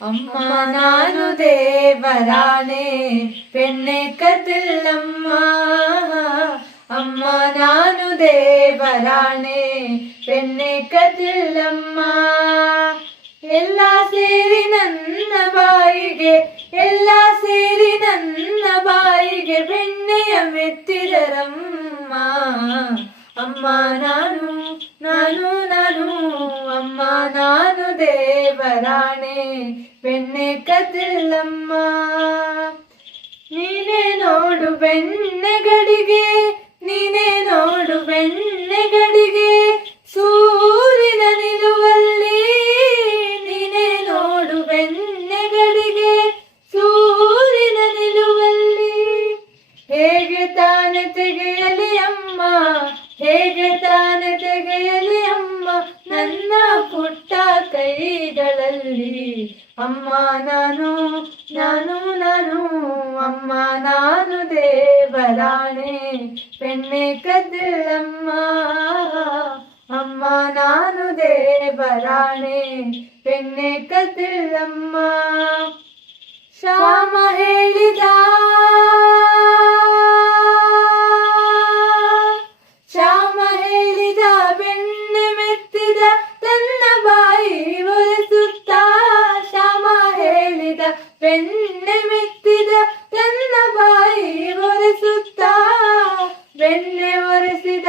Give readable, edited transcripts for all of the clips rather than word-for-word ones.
ಅಮ್ಮ ನಾನು ದೇವರಾಣೆ ಪೆಣ್ಣೆ ಕದಿಲ್ಲಮ್ಮ. ಅಮ್ಮ ನಾನು ದೇವರಾಣೆ ಪೆಣ್ಣೆ ಕದಿಲ್ಲಮ್ಮ. ಎಲ್ಲ ಸೇರಿ ನನ್ನ ಬಾಯಿಗೆ, ಎಲ್ಲ ಸೇರಿ ನನ್ನ ಬಾಯಿಗೆ ಬೆಣ್ಣೆಯ ಮೆತ್ತಿದರಮ್ಮ. ಅಮ್ಮ ನಾನು ನಾನು ನಾನು ಅಮ್ಮ ನಾನು ದೇವರಾಣೆ ಬೆಣ್ಣೆ ಕದಿಲ್ಲಮ್ಮ. ನೀನೇ ನೋಡು ಬೆಣ್ಣೆಗಡಿಗೆ, ನೀನೇ ನೋಡು ಬೆಣ್ಣೆಗಡಿಗೆ ಸೂರಿನ ನಿಲುವಲ್ಲಿ. ನೀನೇ ನೋಡು ಬೆಣ್ಣೆಗಡಿಗೆ ಸೂರಿನ ನಿಲುವಲ್ಲಿ. ಹೇಗೆ ತಾನೆ ತೆಗೆಯಲಿ ಅಮ್ಮ, ಹೇಗೆ ತಾನೆ ತೆಗೆಯಲಿ ಅಮ್ಮ ನನ್ನ ಪುಟ್ಟ ಕೈಗಳಲ್ಲಿ. ಅಮ್ಮ ನಾನು ನಾನು ನಾನು ಅಮ್ಮ ನಾನು ದೇವರಾಣೆ ಪೆಣ್ಣೆ ಕದಿಲ್ಲಮ್ಮ. ಅಮ್ಮ ನಾನು ದೇವರಾಣೆ ಪೆಣ್ಣೆ ಕದಿಲ್ಲಮ್ಮ. ಶ್ಯಾಮ ಹೇಳಿದ, ಶ್ಯಾಮ ಹೇಳಿದ ಬೆಣ್ಣೆ ಮೆತ್ತಿದ ತನ್ನ ಬಾಯಿ ಒರೆಸುತ್ತ. ಶ್ಯಾಮ ಹೇಳಿದ ಬೆಣ್ಣೆ ಮೆತ್ತಿದ ತನ್ನ ಬಾಯಿ ಒರೆಸುತ್ತ. ಬೆಣ್ಣೆ ಒರೆಸಿದ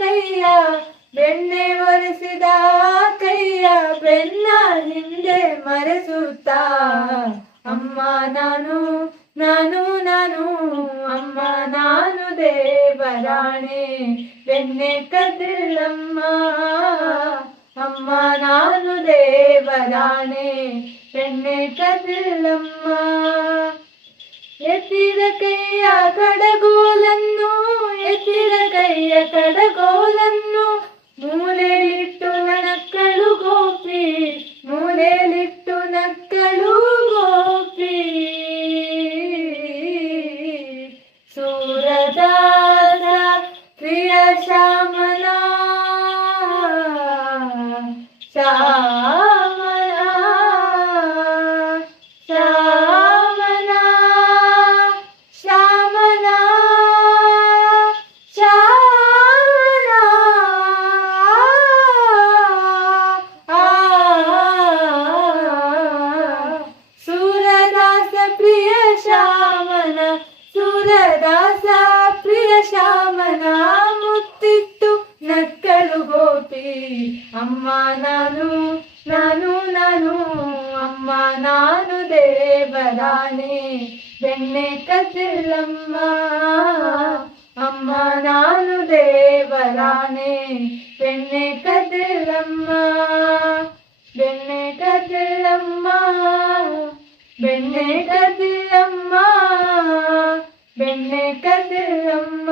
ಕೈಯ, ಬೆಣ್ಣೆ ಒರೆಸಿದ ಕೈಯ ಬೆನ್ನ ಹಿಂದೆ ಮರೆಸುತ್ತ. ಅಮ್ಮ ನಾನು ನಾನು ನಾನು ಅಮ್ಮ ನಾನು ದೇವರಾಣೆ ಬೆಣ್ಣೆ ಕದಿಲ್ಲಮ್ಮ. ಅಮ್ಮ ನಾನು ದೇವರಾಣೆ ಬೆಣ್ಣೆ ಕದಿಲ್ಲಮ್ಮ. ಎತ್ತಿದ ಕೈಯ ಕಡಗೋಲನ್ನು, ಎತ್ತಿದ ಕೈಯ ಕಡಗೋಲನ್ನು ಮೂಲೆಯಲ್ಲಿಟ್ಟು ನಕ್ಕಳು ಗೋಪಿ, ಮೂಲೆಯಲ್ಲಿಟ್ಟು ನಕ್ಕಳು ಗೋಪಿ. ಸೂರದಾಸ ಪ್ರಿಯ ಶ್ಯಾಮನ, ಶ್ಯಾಮನ ಶ್ಯಾಮನ ಶ್ಯಾಮನ ಶ್ಯಾಮನ. ಸೂರದಾಸ ಪ್ರಿಯ ಶ್ಯಾಮನ, ಸೂರದಾಸ ಪ್ರಿಯ ಶ್ಯಾಮನ ಮುತ್ತಿಟ್ಟು ನಕ್ಕಳು ಗೋಪಿ. ಅಮ್ಮ ನಾನು ನಾನು ನಾನು ಅಮ್ಮ ನಾನು ದೇವರಾಣೆ ಬೆಣ್ಣೆ ಕದಿಲ್ಲಮ್ಮ. ಅಮ್ಮ ನಾನು ದೇವರಾಣೆ ಬೆಣ್ಣೆ ಕದಿಲ್ಲಮ್ಮ. ಬೆಣ್ಣೆ ಕದಿಲ್ಲಮ್ಮ, ಬೆಣ್ಣೆ ಕದಿಲ್ಲಮ್ಮ, ಬೆಣ್ಣೆ ಕದಿಲ್ಲಮ್ಮ.